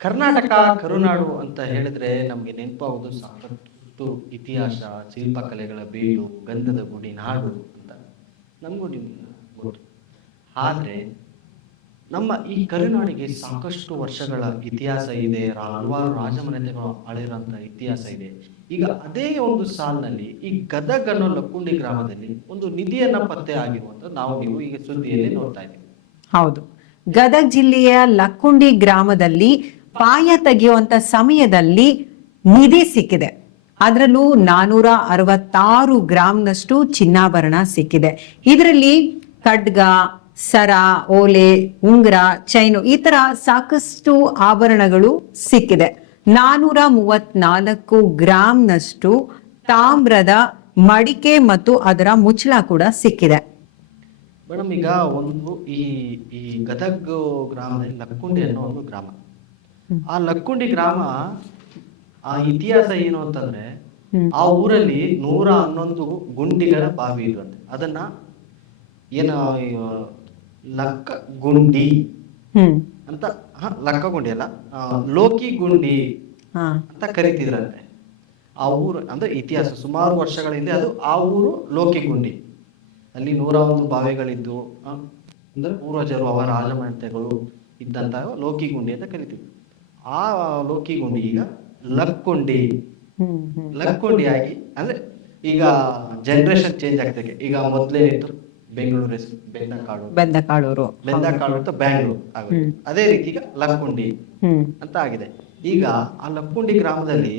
ಕರ್ನಾಟಕ ಕರುನಾಡು ಅಂತ ಹೇಳಿದ್ರೆ ನಮಗೆ ನೆನಪಾಗೋದು ಸಾಕಷ್ಟು ಇತಿಹಾಸ, ಶಿಲ್ಪಕಲೆಗಳ ಬೀಡು, ಗಂಧದ ಗುಡಿ ನಾಡು ಅಂತ ನಮಗೂ ಗೊತ್ತು. ಆದ್ರೆ ನಮ್ಮ ಈ ಕರುನಾಡಿಗೆ ಸಾಕಷ್ಟು ವರ್ಷಗಳ ಇತಿಹಾಸ ಇದೆ, ಹಲವಾರು ರಾಜಮನೆತಗಳು ಆಳಿರುವಂತ ಇತಿಹಾಸ ಇದೆ. ಈಗ ಅದೇ ಒಂದು ಸಾಲಿನಲ್ಲಿ ಈ ಗದಗ ಅನ್ನೋ ಲಕ್ಕುಂಡಿ ಗ್ರಾಮದಲ್ಲಿ ಒಂದು ನಿಧಿಯನ್ನ ಪತ್ತೆ ಆಗಿರುವಂತ ನಾವು ನೀವು ಈಗ ಸುದ್ದಿಯಲ್ಲಿ ನೋಡ್ತಾ ಇದ್ದೀವಿ. ಹೌದು, ಗದಗ ಜಿಲ್ಲೆಯ ಲಕ್ಕುಂಡಿ ಗ್ರಾಮದಲ್ಲಿ ಪಾಯ ತೆಗೆಯುವಂತ ಸಮಯದಲ್ಲಿ ನಿಧಿ ಸಿಕ್ಕಿದೆ. ಅದರಲ್ಲೂ 466 ಗ್ರಾಂನಷ್ಟು ಚಿನ್ನಾಭರಣ ಸಿಕ್ಕಿದೆ. ಇದರಲ್ಲಿ ಖಡ್ಗ, ಸರ, ಓಲೆ, ಉಂಗುರ, ಚೈನು ಈ ತರ ಸಾಕಷ್ಟು ಆಭರಣಗಳು ಸಿಕ್ಕಿದೆ. 434 ಗ್ರಾಂನಷ್ಟು ತಾಮ್ರದ ಮಡಿಕೆ ಮತ್ತು ಅದರ ಮುಚ್ಚಳ ಕೂಡ ಸಿಕ್ಕಿದೆ. ಮೇಡಮ್, ಈಗ ಒಂದು ಈ ಈ ಗದಗ ಗ್ರಾಮದಲ್ಲಿ ಲಕ್ಕುಂಡಿ ಅನ್ನೋ ಒಂದು ಗ್ರಾಮ. ಆ ಲಕ್ಕುಂಡಿ ಗ್ರಾಮ ಆ ಇತಿಹಾಸ ಏನು ಅಂತಂದ್ರೆ, ಆ ಊರಲ್ಲಿ 111 ಗುಂಡಿಗಳ ಬಾವಿ ಇರುವಂತೆ. ಅದನ್ನ ಏನ ಲಕ್ಕ ಗುಂಡಿ ಅಂತ, ಲಕ್ಕ ಗುಂಡಿ ಅಲ್ಲ, ಲೋಕಿ ಗುಂಡಿ ಅಂತ ಕರಿತಿದ್ರಂತೆ. ಆ ಊರು ಅಂದ್ರೆ ಇತಿಹಾಸ ಸುಮಾರು ವರ್ಷಗಳ ಹಿಂದೆ ಅದು ಆ ಊರು ಲೋಕಿ ಗುಂಡಿ. ಅಲ್ಲಿ 101 ಬಾವಿಗಳಿದ್ದು ಅಂದ್ರೆ ಪೂರ್ವಜರು ಅವರ ರಾಜಮನೆತಗಳು ಇದ್ದಂತ ಲೋಕಿ ಗುಂಡಿ ಅಂತ ಕರಿತೀವಿ. ಆ ಲೋಕಿ ಗುಂಡಿ ಈಗ ಲಕ್ಕುಂಡಿ ಆಗಿ, ಅಂದ್ರೆ ಈಗ ಜನರೇಷನ್ ಚೇಂಜ್ ಆಗ್ತದೆ. ಈಗ ಮೊದ್ಲೇ ಇತ್ತು ಬೆಂಗಳೂರು ಹೆಸರು ಬೆಂದಕಾಳೂರು ಅಂತ ಬ್ಯಾಂಗ್ಳೂರು ಆಗುತ್ತೆ. ಅದೇ ರೀತಿ ಈಗ ಲಕ್ಕುಂಡಿ ಅಂತ ಆಗಿದೆ. ಈಗ ಆ ಲಕ್ಕುಂಡಿ ಗ್ರಾಮದಲ್ಲಿ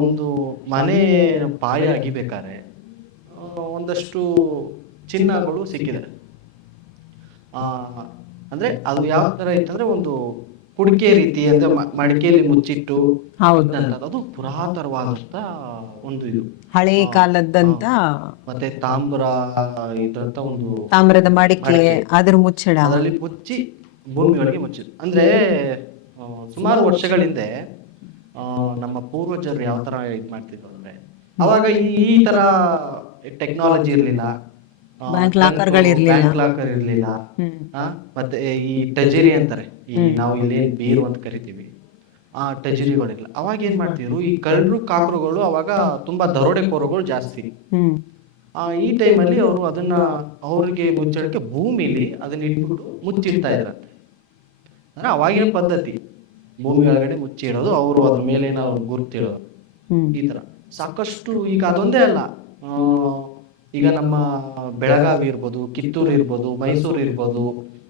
ಒಂದು ಮನೆ ಪಾಯ ಅಗಿಬೇಕಾದ್ರೆ ಒಂದಷ್ಟು ಚಿನ್ನಗಳು ಸಿಕ್ಕಿದೆ. ಅಂದ್ರೆ ಅದು ಯಾವ ತರ ಇತ್ತಂದ್ರೆ ಒಂದು ಕುಡಿಕೆ ರೀತಿ, ಅಂದ್ರೆ ಮಡಿಕೆಯಲ್ಲಿ ಮುಚ್ಚಿಟ್ಟು ಅದು ಪುರಾತನವಾದಂತ ಒಂದು ಇದು ಹಳೆ ಕಾಲದಂತ. ಮತ್ತೆ ತಾಮ್ರ ಇದ್ರಂತ ಒಂದು ತಾಮ್ರದ ಮಡಿಕೆ, ಅದ್ರ ಮುಚ್ಚಳ ಅದರಲ್ಲಿ ಮುಚ್ಚಿ ಭೂಮಿಯೊಳಗೆ ಮುಚ್ಚಿದ್ರು. ಅಂದ್ರೆ ಸುಮಾರು ವರ್ಷಗಳ ಹಿಂದೆ ನಮ್ಮ ಪೂರ್ವಜರು ಯಾವ ತರ ಇದ್ ಮಾಡ್ತಿದ್ರು ಅಂದ್ರೆ, ಅವಾಗ ಈ ತರ ಟೆಕ್ನಾಲಜಿ ಇರ್ಲಿಲ್ಲ, ಬ್ಯಾಂಕ್ ಲಾಕರ್ ಇರ್ಲಿಲ್ಲ, ಮತ್ತೆ ಈ ಟಜರಿ ಅಂತಾರೆ, ಈ ನಾವು ಇಲ್ಲಿ ಬೀರು ಅಂತ ಕರಿತೀವಿ, ಆ ಟಜರಿಗಳಿಲ್ಲ. ಅವಾಗ ಏನ್ ಮಾಡ್ತಿದ್ರು, ಈ ಕಳ್ಳರು ಕಾಕರುಗಳು ಅವಾಗ ತುಂಬಾ ದರೋಡೆಕೋರಗಳು ಜಾಸ್ತಿ. ಈ ಟೈಮಲ್ಲಿ ಅವರು ಅದನ್ನ ಅವ್ರಿಗೆ ಮುಚ್ಚಳಕ್ಕೆ ಭೂಮಿಲಿ ಅದನ್ನ ಇಟ್ಬಿಟ್ಟು ಮುಚ್ಚಿಡ್ತಾ ಇದ್ರಂತೆ. ಅಂದ್ರೆ ಅವಾಗಿನ ಪದ್ಧತಿ, ಭೂಮಿ ಒಳಗಡೆ ಮುಚ್ಚಿ ಇಡೋದು, ಅವರು ಅದ್ರ ಮೇಲೆ ನಾವು ಗುರುತಿಡೋದು, ಈ ತರ ಸಾಕಷ್ಟು. ಈಗ ಅದೊಂದೇ ಅಲ್ಲ, ಈಗ ನಮ್ಮ ಬೆಳಗಾವಿ ಇರ್ಬೋದು, ಕಿತ್ತೂರು ಇರ್ಬೋದು, ಮೈಸೂರು ಇರ್ಬೋದು,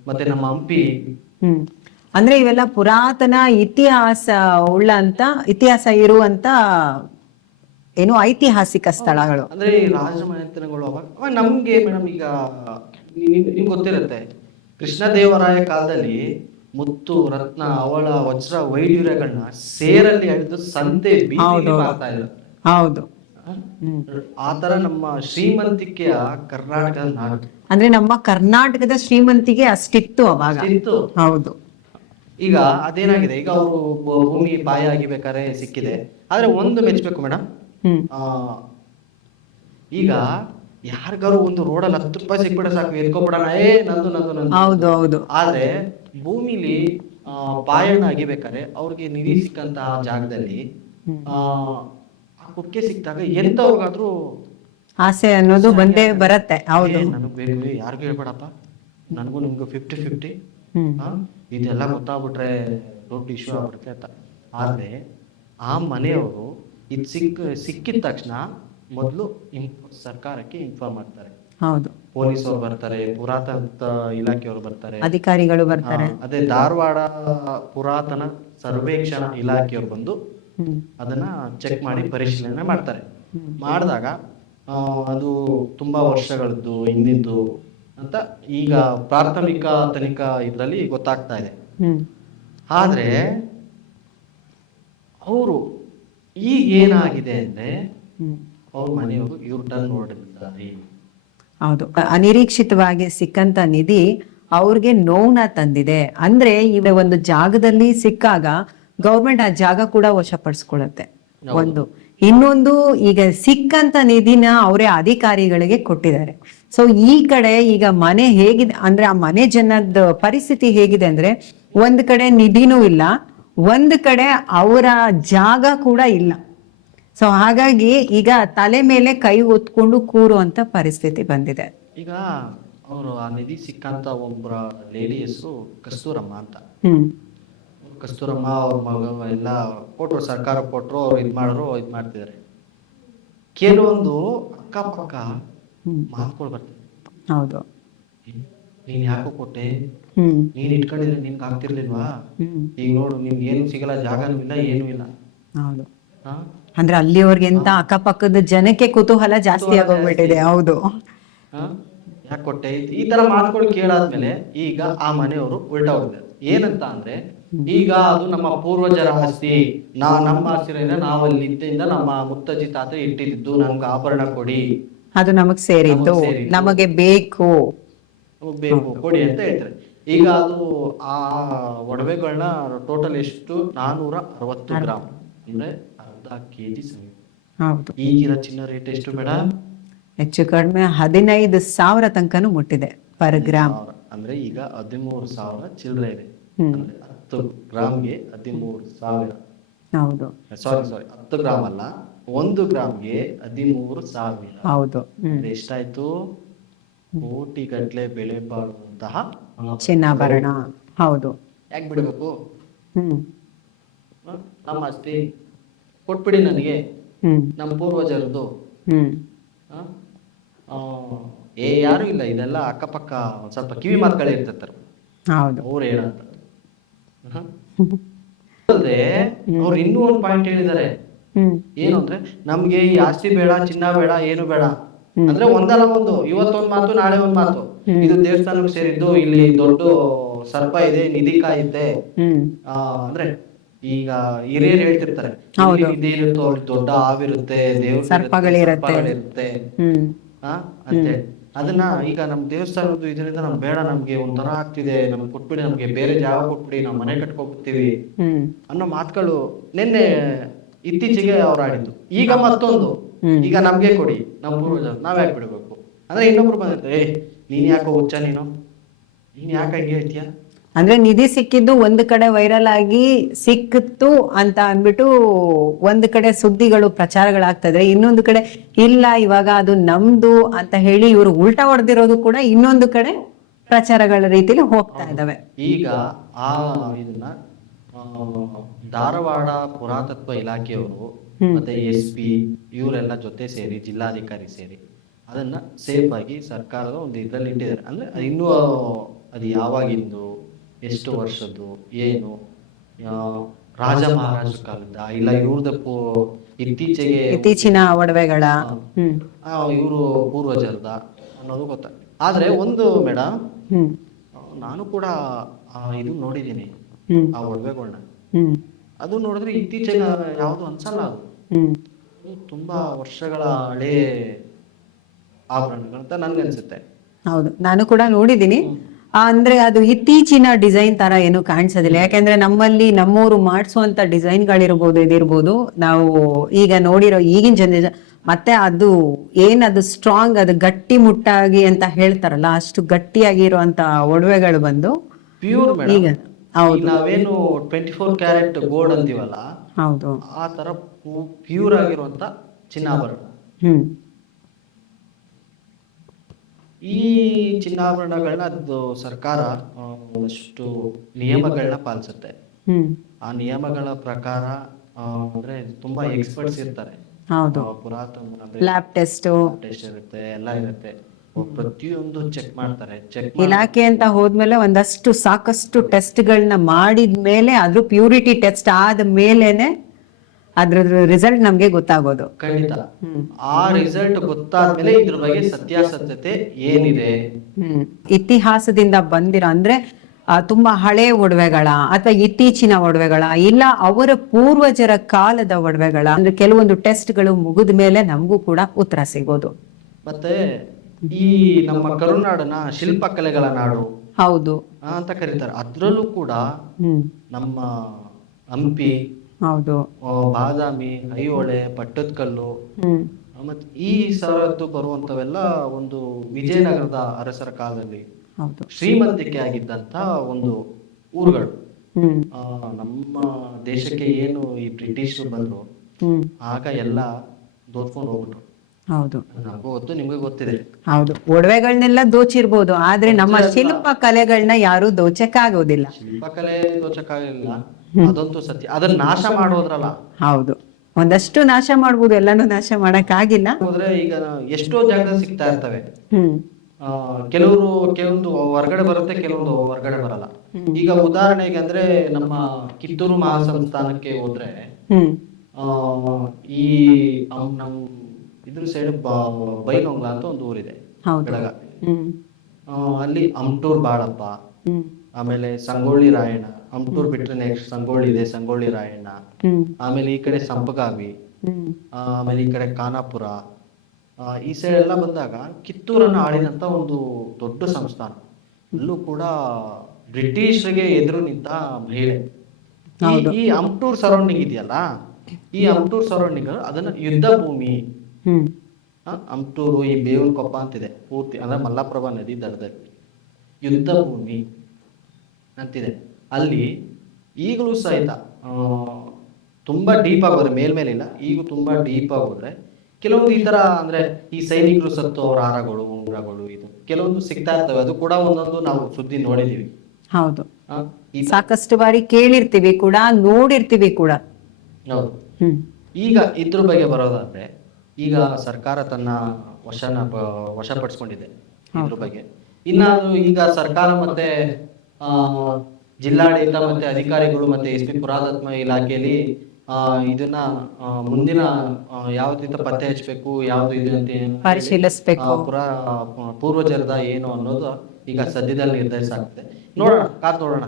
ಮತ್ತೆ ನಮ್ಮ ಹಂಪಿ. ಅಂದ್ರೆ ಇವೆಲ್ಲ ಪುರಾತನ ಇತಿಹಾಸ ಇರುವಂತ ಏನು ಐತಿಹಾಸಿಕ ಸ್ಥಳಗಳು. ಅಂದ್ರೆ ಈ ರಾಜಮನೆತನಗಳು ಅವಾಗ ನಮ್ಗೆ ಮೇಡಮ್, ಈಗ ನಿಮ್ಗೆ ಗೊತ್ತಿರುತ್ತೆ, ಕೃಷ್ಣದೇವರಾಯ ಕಾಲದಲ್ಲಿ ಮುತ್ತು, ರತ್ನ, ಅವಳ, ವಜ್ರ, ವೈಢೂರ್ಯಗಳನ್ನ ಸೇರಲ್ಲಿ ಹಿಡಿದು ಸಂತೆ ಬೀದಿಗೆ ಮಾಡ್ತಾ ಇದ್ರು. ಹೌದು, ಆತರ ನಮ್ಮ ಶ್ರೀಮಂತಿಕೆಯ ಕರ್ನಾಟಕದ ನಾಡು. ಅಂದ್ರೆ ನಮ್ಮ ಕರ್ನಾಟಕದ ಶ್ರೀಮಂತಿಗೆ ಅಷ್ಟಿತ್ತು ಅವಾಗ. ಹೌದು. ಈಗ ಅದೇನಾಗಿದೆ, ಈಗ ಅವರು ಭೂಮಿ ಪಾಯ ಆಗಿಬೇಕಾದ್ರೆ ಸಿಕ್ಕಿದೆ. ಆದ್ರೆ ಒಂದು ಮೆಚ್ಚಬೇಕು ಮೇಡಮ್, ಈಗ ಯಾರಿಗಾರು ಒಂದು ರೋಡಲ್ಲಿ 10 ರೂಪಾಯಿ ಸಿಕ್ಬಿಡ ಸಾಕು, ಎತ್ಕೊಬಿಡೋಣ, ನಂದು. ಹೌದು. ಆದ್ರೆ ಭೂಮಿಲಿ ಪಾಯಣ ಆಗಿಬೇಕಾದ್ರೆ ಅವ್ರಿಗೆ ನಿಧಿ ಸಿಕ್ಕಂತಹ ಜಾಗದಲ್ಲಿ ಕುಕ್ಕೆ ಸಿಕ್ಕಿದಾಗ ಎಂತವ್ರಿಗಾದ್ರೂ ಆಸೆ ಅನ್ನೋದು ಬಂದೇ ಬರತ್ತೆ. ಹೌದು, ನನಗ್ ಬೇಕು, ಯಾರಿಗೂ ಹೇಳ್ಬೇಡಪ್ಪ, ನನಗೂ ನಿಮ್ಗೂ 50-50, ಇದೆಲ್ಲ ಗೊತ್ತಾಗ್ಬಿಟ್ರೆ ದೊಡ್ಡ ಇಶ್ಯೂ ಆಗ್ಬಿಡುತ್ತೆ ಅಂತ. ಆದ್ರೆ ಆ ಮನೆಯವರು ಇದು ಸಿಕ್ಕಿದ ತಕ್ಷಣ ಮೊದಲು ಸರ್ಕಾರಕ್ಕೆ ಇನ್ಫಾರ್ಮ್ ಮಾಡ್ತಾರೆ. ಹೌದು, ಪೊಲೀಸರು ಬರ್ತಾರೆ, ಪುರಾತನ ಇಲಾಖೆಯವರು ಬರ್ತಾರೆ, ಅಧಿಕಾರಿಗಳು ಬರ್ತಾರೆ. ಅದೇ ಧಾರವಾಡ ಪುರಾತನ ಸರ್ವೇಕ್ಷಣಾ ಇಲಾಖೆಯವರು ಬಂದು ಅದನ್ನ ಚೆಕ್ ಮಾಡಿ ಪರಿಶೀಲನೆ ಮಾಡ್ತಾರೆ. ಮಾಡಿದಾಗ ಅದು ತುಂಬಾ ವರ್ಷಗಳದ್ದು ಹಿಂದಿದ್ದು ಅಂತ ಈಗ ಪ್ರಾಥಮಿಕ ತನಿಖಾ ಇದರಲ್ಲಿ ಗೊತ್ತಾಗ್ತಾ ಇದೆ. ಆದ್ರೆ ಅವರು ಈಗ ಏನಾಗಿದೆ ಅಂದ್ರೆ, ಅವ್ರ ಮನೆಯವರು ಯೂಟರ್ನ್ ನೋಡಿದ್ದಾರೆ. ಹೌದು, ಅನಿರೀಕ್ಷಿತವಾಗಿ ಸಿಕ್ಕಂತ ನಿಧಿ ಅವ್ರಿಗೆ ನೋವನ್ನ ತಂದಿದೆ. ಅಂದ್ರೆ ಈಗ ಒಂದು ಜಾಗದಲ್ಲಿ ಸಿಕ್ಕಾಗ ಗೌರ್ಮೆಂಟ್ ಆ ಜಾಗ ಕೂಡ ವಶಪಡಿಸ್ಕೊಳ್ಳುತ್ತೆ. ಒಂದು ಇನ್ನೊಂದು, ಈಗ ಸಿಕ್ಕಂತ ನಿಧಿನ ಅವರೇ ಅಧಿಕಾರಿಗಳಿಗೆ ಕೊಟ್ಟಿದ್ದಾರೆ. ಸೊ ಈ ಕಡೆ ಈಗ ಮನೆ ಹೇಗಿದೆ ಅಂದ್ರೆ, ಆ ಮನೆ ಜನದ ಪರಿಸ್ಥಿತಿ ಹೇಗಿದೆ ಅಂದ್ರೆ, ಒಂದ್ ಕಡೆ ನಿಧಿನೂ ಇಲ್ಲ, ಒಂದ್ ಕಡೆ ಅವರ ಜಾಗ ಕೂಡ ಇಲ್ಲ. ಸೊ ಹಾಗಾಗಿ ಈಗ ತಲೆ ಮೇಲೆ ಕೈ ಹೊತ್ಕೊಂಡು ಕೂರುವಂತ ಪರಿಸ್ಥಿತಿ ಬಂದಿದೆ. ಈಗ ಅವರು ಆ ನಿಧಿ ಸಿಕ್ಕಂತ ಒಬ್ಬರ ಲೇಡಿ ಹೆಸರು ಕಸ್ತೂರಮ್ಮ ಅಂತ. ಹ್ಮ್ ಕಸ್ತೂರಮ್ಮ ಅವ್ರ ಮಗ ಎಲ್ಲ ಕೊಟ್ರು, ಸರ್ಕಾರ ಕೊಟ್ರು, ಅವ್ರು ಇದ್ ಮಾಡ್ತಿದ್ದಾರೆ. ಕೆಲವೊಂದು ಅಕ್ಕಪಕ್ಕ ಮಾತುಗಳು ಬರ್ತದೆ. ಹೌದು. ನೀನ್ ಯಾಕೋ ಕೊಟ್ಟೆ, ಹ್ಮ್ ನೀನ್ ಇಟ್ಕೊಂಡಿದ್ರೆ ನಿಮ್ಗೆ ಆಗ್ತಿರ್ಲಿಲ್ವಾ, ಈಗ ನೋಡು ನಿಮ್ಗೆ ಏನು ಸಿಗಲ್ಲ, ಜಾಗನೂ ಇಲ್ಲ, ಏನೂ ಇಲ್ಲ. ಹೌದು. ಹಾ, ಅಂದ್ರೆ ಅಲ್ಲಿಯವ್ರಿಗಿಂತ ಅಕ್ಕಪಕ್ಕದ ಜನಕ್ಕೆ ಕುತೂಹಲ ಜಾಸ್ತಿ ಆಗೋಗ್ಬಿಟ್ಟಿದೆ. ಹೌದು. ಯಾಕೆ ಕೊಟ್ಟೆ, ಈ ತರ ಮಾತುಗಳು ಕೇಳಾದ್ಮೇಲೆ ಈಗ ಆ ಮನೆಯವರು ಉಲ್ಟಾ ಹೊಡೆದ್ರು. ಏನಂತ ಅಂದ್ರೆ, ಈಗ ಅದು ನಮ್ಮ ಪೂರ್ವಜರ ಆಸ್ತಿ, ನಮ್ಮ ಆಸ್ತಿಯಿಂದ ನಾವಲ್ಲಿ ಇದ್ದಿಂದ ನಮ್ಮ ಮುತ್ತಜ್ಜಿ ತಾತ ಇಟ್ಟಿದ್ದು, ನಮ್ಗೆ ಆಭರಣ ಕೊಡಿ, ಅದು ನಮಗ್ ಸೇರಿದ್ದು, ನಮಗೆ ಬೇಕು ಕೊಡಿ ಅಂತ ಹೇಳ್ತಾರೆ. ಈಗ ಅದು ಆ ಒಡವೆಗಳನ್ನ ಟೋಟಲ್ ಎಷ್ಟು 460 ಗ್ರಾಮ್, ಅಂದ್ರೆ ಅರ್ಧ ಕೆಜಿ ಸಮೀಪ. ಹೌದು. ಈಗಿನ ಚಿನ್ನ ರೇಟ್ ಎಷ್ಟು ಮೇಡಮ್? ಹೆಚ್ಚು ಕಡಿಮೆ 15,000 ತನಕನೂ ಮುಟ್ಟಿದೆ ಪರ್ ಗ್ರಾಮ್. ಅಂದ್ರೆ ಈಗ 13,000 ಚಿಲ್ಲರೆ ಇದೆ. ಅಂದ್ರೆ 10 ಗ್ರಾಮ್ಗೆ 13,000. ಹೌದು. ಸಾರಿ 10 ಗ್ರಾಮ್ ಅಲ್ಲ, 1 ಗ್ರಾಮ್ಗೆ 13,000. ಹೌದು. ಎಷ್ಟಾಯ್ತು? ಕೋಟಿ ಗಟ್ಲೆ ಬೆಲೆ ಬಾಳುವಂತಹ ಚಿನ್ನಾಭರಣ. ಹೌದು. ಯಾಕೆ ಬಿಡ್ಬೇಕು? ಹ್ಮ್ ನಮ್ಮ ಆಸ್ತಿ ಕೊಟ್ಬಿಡಿ ನನಗೆ, ನಮ್ಮ ಪೂರ್ವಜರದ್ದು. ಹ್ಮ್ ಯಾರು ಇಲ್ಲ, ಇದೆಲ್ಲ ಅಕ್ಕಪಕ್ಕ ಒಂದ್ ಸ್ವಲ್ಪ ಕಿವಿ ಮಾತುಗಳೇ ಇರ್ತಿರ್ತಾರೆ. ಹೌದು. ಅವ್ರು ಏನಂತ ಅಲ್ದೆ, ಅವ್ರು ಇನ್ನೂ ಒಂದು ಪಾಯಿಂಟ್ ಹೇಳಿದ್ದಾರೆ. ಏನು ಅಂದ್ರೆ, ನಮ್ಗೆ ಈ ಆಸ್ತಿ ಬೇಡ, ಚಿನ್ನ ಬೇಡ, ಏನು ಬೇಡ. ಅಂದ್ರೆ ಒಂದಲ್ಲ ಒಂದು, ಇವತ್ತೊಂದ್ ಮಾತು, ನಾಳೆ ಒಂದ್ ಮಾತು. ಇದು ದೇವಸ್ಥಾನಕ್ಕೆ ಸೇರಿದ್ದು, ಇಲ್ಲಿ ದೊಡ್ಡ ಸರ್ಪ ಇದೆ, ನಿಧಿ ಕಾಯುತ್ತೆ. ಅಂದ್ರೆ ಈಗ ಹಿರಿಯರು ಹೇಳ್ತಿರ್ತಾರೆ, ನಿಧಿ ಇರುತ್ತೋ ಅವ್ರಿಗೆ ದೊಡ್ಡ ಹಾವಿರುತ್ತೆ, ದೇವ್ರ ಸರ್ಪಗಳಿರುತ್ತೆ ಅಂತೆ. ಅದನ್ನ ಈಗ ನಮ್ ದೇವಸ್ಥಾನದ್ದು ಇದರಿಂದ ನಮ್ಗೆ ಬೇಡ, ನಮ್ಗೆ ಒಂಥರ ಆಗ್ತಿದೆ, ನಮ್ಗೆ ಕೊಟ್ಬಿಡಿ, ನಮ್ಗೆ ಬೇರೆ ಜಾಗ ಕೊಟ್ಬಿಡಿ, ನಾವು ಮನೆ ಕಟ್ಕೊಬಿಡ್ತೀವಿ ಅನ್ನೋ ಮಾತುಗಳು ನಿನ್ನೆ ಇತ್ತೀಚೆಗೆ ಅವ್ರು ಆಡಿದ್ದು. ಈಗ ಮತ್ತೊಂದು, ಈಗ ನಮ್ಗೆ ಕೊಡಿ, ನಮ್ಮ ಪೂರ್ವಜರು, ನಾವ್ ಯಾಕೆ ಬಿಡ್ಬೇಕು ಅಂದ್ರೆ ಇನ್ನೊಬ್ರು ಬಂದಿರ್ತಾರೆ, ನೀನ್ ಯಾಕೋ ಹುಚ್ಚ, ನೀನ್ ಯಾಕೆ ಹಂಗೆ ಹೇಳ್ತೀಯ. ಅಂದ್ರೆ ನಿಧಿ ಸಿಕ್ಕಿದ್ದು ಒಂದ್ ಕಡೆ ವೈರಲ್ ಆಗಿ ಸಿಕ್ಕಿತ್ತು ಅಂತ ಅಂದ್ಬಿಟ್ಟು ಒಂದ್ ಕಡೆ ಸುದ್ದಿಗಳು ಪ್ರಚಾರಗಳಾಗ್ತದೆ, ಇನ್ನೊಂದು ಕಡೆ ಇಲ್ಲ ಇವಾಗ ಅದು ನಮ್ದು ಅಂತ ಹೇಳಿ ಇವರು ಉಲ್ಟಾ ಹೊಡೆದಿರೋದು ಕೂಡ ಇನ್ನೊಂದು ಕಡೆ ಪ್ರಚಾರಗಳ ರೀತಿಲಿ ಹೋಗ್ತಾ ಇದಾವೆ. ಈಗ ಆ ಇದನ್ನ ಧಾರವಾಡ ಪುರಾತತ್ವ ಇಲಾಖೆಯವರು ಮತ್ತೆ SP ಇವರೆಲ್ಲ ಜೊತೆ ಸೇರಿ, ಜಿಲ್ಲಾಧಿಕಾರಿ ಸೇರಿ ಅದನ್ನ ಸೇಫ್ ಆಗಿ ಸರ್ಕಾರದ ಒಂದು ಇದ್ರಲ್ಲಿ ಇಟ್ಟಿದ್ದಾರೆ. ಅಂದ್ರೆ ಇನ್ನೂ ಅದು ಯಾವಾಗಿಂದು, ಎಷ್ಟು ವರ್ಷದ್ದು, ಏನು ರಾಜ ಮಹಾರಾಜ ಕಾಲದ ಇಲ್ಲ ಇವ್ರದ್ದು ಇತ್ತೀಚಿನ ಒಡವೆಗಳ ಇವರು ಪೂರ್ವಜರದ ಅನ್ನೋದು ಗೊತ್ತಾಗ್ತದೆ. ಆದ್ರೆ ಒಂದು ಮೇಡಮ್, ನಾನು ಕೂಡ ಇದು ನೋಡಿದ್ದೀನಿ, ಆ ಒಡವೆಗಳನ್ನ. ಅದು ನೋಡಿದ್ರೆ ಇತ್ತೀಚೆಗೆ ಯಾವ್ದು ಅನ್ಸಲ್ಲ, ಅದು ತುಂಬಾ ವರ್ಷಗಳ ಹಳೇ ಆಭರಣಗಳಂತ ನನ್ಗೆ ಅನ್ಸುತ್ತೆ. ಹೌದು, ನಾನು ಕೂಡ ನೋಡಿದ್ದೀನಿ. ಅಂದ್ರೆ ಅದು ಇತ್ತೀಚಿನ ಡಿಸೈನ್ ತರ ಏನು ಕಾಣಿಸೋದಿಲ್ಲ, ಯಾಕೆಂದ್ರೆ ನಮ್ಮಲ್ಲಿ ನಮ್ಮೂರು ಮಾಡಿಸುವಂತ ಡಿಸೈನ್ಗಳಿರ್ಬೋದು, ಇದಿರ್ಬೋದು, ನಾವು ಈಗ ನೋಡಿರೋ ಈಗಿನ ಜನರೇಷನ್ ಮತ್ತೆ ಅದು ಏನದು ಸ್ಟ್ರಾಂಗ್, ಅದು ಗಟ್ಟಿ ಮುಟ್ಟಾಗಿ ಅಂತ ಹೇಳ್ತಾರಲ್ಲ, ಅಷ್ಟು ಗಟ್ಟಿಯಾಗಿರುವಂತ ಒಡವೆಗಳು ಬಂದು ಪ್ಯೂರ್ ಈಗ. ಹೌದು, ನಾವೇನು 24 ಕ್ಯಾರೆಟ್ ಗೋಲ್ಡ್ ಅಂತೀವಲ್ಲ, ಹೌದು, ಆ ತರ ಪ್ಯೂರ್ ಆಗಿರುವಂತ ಚಿನ್ನಾಭರಣ. ಈ ಚಿನ್ನಾಭರಣಗಳನ್ನ ಅದು ಸರ್ಕಾರ ಒಂದಷ್ಟು ನಿಯಮಗಳನ್ನ ಪಾಲಿಸುತ್ತೆ. ಆ ನಿಯಮಗಳ ಪ್ರಕಾರ ಅಂದ್ರೆ ತುಂಬಾ ಎಕ್ಸ್ಪರ್ಟ್ಸ್ ಇರ್ತಾರೆ. ಹೌದು, ಪುರಾತನ ಲ್ಯಾಬ್ ಟೆಸ್ಟ್ ಇರುತ್ತೆ, ಎಲ್ಲ ಇರುತ್ತೆ. ಪ್ರತಿಯೊಂದು ಚೆಕ್ ಮಾಡ್ತಾರೆ. ಇಲಾಖೆ ಅಂತ ಹೋದ್ಮೇಲೆ ಒಂದಷ್ಟು ಸಾಕಷ್ಟು ಟೆಸ್ಟ್ಗಳನ್ನ ಮಾಡಿದ್ಮೇಲೆ ಅದ್ರ ಪ್ಯೂರಿಟಿ ಟೆಸ್ಟ್ ಆದ ಮೇಲೆನೆ ಅದ್ರದ್ದು ರಿಸಲ್ಟ್ ನಮ್ಗೆ ಗೊತ್ತಾಗೋದು. ಖಂಡಿತ. ಆ ರಿಸಲ್ಟ್ ಗೊತ್ತಾದ್ಮೇಲೆ ಇದ್ರ ಬಗ್ಗೆ ಸತ್ಯಾಸತ್ಯತೆ ಏನಿದೆ. ಇತಿಹಾಸದಿಂದ ಬಂದಿರೋ ಅಂದ್ರೆ ತುಂಬಾ ಹಳೆ ಒಡವೆಗಳ ಅಥವಾ ಇತ್ತೀಚಿನ ಒಡವೆಗಳ, ಇಲ್ಲ ಅವರ ಪೂರ್ವಜರ ಕಾಲದ ಒಡವೆಗಳ, ಅಂದ್ರೆ ಕೆಲವೊಂದು ಟೆಸ್ಟ್ಗಳು ಮುಗಿದ ಮೇಲೆ ನಮಗೂ ಕೂಡ ಉತ್ತರ ಸಿಗೋದು. ಮತ್ತೆ ಈ ನಮ್ಮ ಕರುನಾಡನ ಶಿಲ್ಪಕಲೆಗಳ ನಾಡು ಹೌದು ಅಂತ ಕರೀತಾರೆ. ಅದ್ರಲ್ಲೂ ಕೂಡ ನಮ್ಮ ಹಂಪಿ, ಹೌದು, ಬಾದಾಮಿ, ಐಹೊಳೆ, ಪಟ್ಟದಕಲ್ಲು ಮತ್ತೆ ಈ ಸರದ್ದು ಬರುವಂತವೆಲ್ಲ ಒಂದು ವಿಜಯನಗರದ ಅರಸರ ಕಾಲದಲ್ಲಿ ಶ್ರೀಮಂತಿಕೆ ಆಗಿದ್ದಂತ ಒಂದು ಊರುಗಳು. ಹ್ಮ್ ನಮ್ಮ ದೇಶಕ್ಕೆ ಏನು ಈ ಬ್ರಿಟಿಷರು ಬಂದ್ರು ಹ್ಮ್ ಆಗ ಎಲ್ಲ ದೋಚ್ಕೊಂಡು ಹೋಗ್ಬಿಟ್ರು. ಹೌದು ನಮಗೂ ಗೊತ್ತು, ನಿಮ್ಗೆ ಗೊತ್ತಿದೆ. ಹೌದು, ಒಡವೆಗಳನ್ನೆಲ್ಲ ದೋಚಿರ್ಬೋದು, ಆದ್ರೆ ನಮ್ಮ ಶಿಲ್ಪ ಕಲೆಗಳನ್ನ ಯಾರು ದೋಚಕ್ಕಾಗೋದಿಲ್ಲ. ಶಿಲ್ಪಕಲೆ ದೋಚಕ್ಕಾಗಲಿಲ್ಲ, ಅದಂತೂ ಸತ್ಯ. ಅದನ್ನ ನಾಶ ಮಾಡೋದ್ರಲ್ಲ. ಹೌದು, ಒಂದಷ್ಟು ನಾಶ ಮಾಡ್ಬೋದು, ಎಲ್ಲಾನು ನಾಶ ಮಾಡಕ್ಕಾಗಿಲ್ಲ. ಹೋದ್ರೆ ಈಗ ಎಷ್ಟೋ ಜಾಗದಲ್ಲಿ ಸಿಗ್ತಾ ಇರ್ತವೆ. ಹ್ಮ್ ಕೆಲವೊಂದು ಹೊರಗಡೆ ಬರುತ್ತೆ, ಕೆಲವೊಂದು ಹೊರಗಡೆ ಬರಲ್ಲ. ಈಗ ಉದಾಹರಣೆಗೆ ಅಂದ್ರೆ ನಮ್ಮ ಕಿತ್ತೂರು ಮಹಾಸಂಸ್ಥಾನಕ್ಕೆ ಹೋದ್ರೆ ಹ್ಮ್ ಈ ನಮ್ ಇದ್ರ ಸೈಡ್ ಬೈಲೊಂಗ್ಲ ಅಂತ ಒಂದು ಊರಿದೆ ಹೌದು. ಬೆಳಗಾವಿ. ಹ್ಮ್ ಅಲ್ಲಿ ಅಮ್ಟೂರ್ ಬಾಳಪ್ಪ, ಹ್ಮ್ ಆಮೇಲೆ ಸಂಗೊಳ್ಳಿ ರಾಯಣ್ಣ. ಅಮ್ಟೂರ್ ಬಿಟ್ರೆ ನೆಕ್ಸ್ಟ್ ಸಂಗೊಳ್ಳಿ ಇದೆ, ಸಂಗೊಳ್ಳಿ ರಾಯಣ್ಣ. ಹ್ಮ್ ಆಮೇಲೆ ಈ ಕಡೆ ಸಂಪಗಾವಿ, ಹ್ಮ್ ಆಮೇಲೆ ಈ ಕಡೆ ಖಾನಾಪುರ, ಈ ಸೈಡ್ ಎಲ್ಲ ಬಂದಾಗ ಕಿತ್ತೂರನ್ನು ಆಳಿದಂತ ಒಂದು ದೊಡ್ಡ ಸಂಸ್ಥಾನ. ಅಲ್ಲೂ ಕೂಡ ಬ್ರಿಟಿಷರಿಗೆ ಎದುರು ನಿಂತ ಮಹಿಳೆ. ಈ ಅಮ್ಟೂರ್ ಸರೌಂಡಿಂಗ್ ಇದೆಯಲ್ಲ, ಈ ಅಮ್ಟೂರ್ ಸರೌಂಡಿಂಗ್ ಅದನ್ನ ಯುದ್ಧ ಭೂಮಿ. ಹ್ಮ್ ಅಮ್ಟೂರು, ಈ ಬೇವಿನ ಕೊಪ್ಪ ಅಂತಿದೆ ಪೂರ್ತಿ, ಅಂದ್ರೆ ಮಲ್ಲಪ್ರಭಾ ನದಿ ದಡದಲ್ಲಿ ಯುದ್ಧ ಭೂಮಿ ಅಂತಿದೆ. ಅಲ್ಲಿ ಈಗಲೂ ಸಹಿತ ತುಂಬಾ ಡೀಪ್ ಆಗಿ ಹೋದ್ರೆ, ಮೇಲ್ಮೇಲಿಲ್ಲ, ಈಗ ತುಂಬಾ ಡೀಪ್ ಆಗಿ ಹೋದ್ರೆ ಕೆಲವೊಂದು ಈ ತರ ಅಂದ್ರೆ ಈ ಸೈನಿಕರು ಸತ್ತು ಅವರ ಹಾರಗಳು, ಉಂಗುರಗಳು, ಇದು ಕೆಲವೊಂದು ಸಿಗ್ತಾ ಇರ್ತವೆ. ಅದು ಕೂಡ ಒಂದೊಂದು ನಾವು ಸುದ್ದಿ ನೋಡಿದೀವಿ. ಹೌದು, ಸಾಕಷ್ಟು ಬಾರಿ ಕೇಳಿರ್ತೀವಿ ಕೂಡ, ನೋಡಿರ್ತೀವಿ ಕೂಡ. ಹೌದು. ಹ್ಮ್ ಈಗ ಇದ್ರ ಬಗ್ಗೆ ಬರೋದಾದ್ರೆ, ಈಗ ಸರ್ಕಾರ ತನ್ನ ವಶಪಡಿಸ್ಕೊಂಡಿದೆ ಇದ್ರ ಬಗ್ಗೆ. ಇನ್ನ ಈಗ ಸರ್ಕಾರ ಮತ್ತೆ ಜಿಲ್ಲಾಡಳಿತ ಮತ್ತೆ ಅಧಿಕಾರಿಗಳು ಮತ್ತೆ SP ಪುರಾತತ್ವ ಇಲಾಖೆಯಲ್ಲಿ ಇದನ್ನ ಮುಂದಿನ ಯಾವ್ದಿತ ಪತ್ತೆ ಹಚ್ಚಬೇಕು, ಯಾವ್ದು ಇದೆ ಅಂತ ಪರಿಶೀಲಿಸ್ಬೇಕು, ಪೂರ್ವಜರದ ಏನು ಅನ್ನೋದು ಈಗ ಸದ್ಯದಲ್ಲಿ ನಿರ್ಧರಿಸಾಗುತ್ತೆ. ನೋಡೋಣ, ಕಾದ್ ನೋಡೋಣ.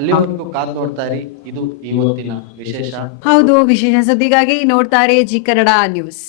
ಅಲ್ಲಿವರೆಗೂ ಕಾದ್ ನೋಡ್ತಾ ಇರಿ. ಇದು ಇವತ್ತಿನ ವಿಶೇಷ. ಹೌದು, ವಿಶೇಷ ಸುದ್ದಿಗಾಗಿ ನೋಡ್ತಾರೆ ಜಿ ಕನ್ನಡ ನ್ಯೂಸ್.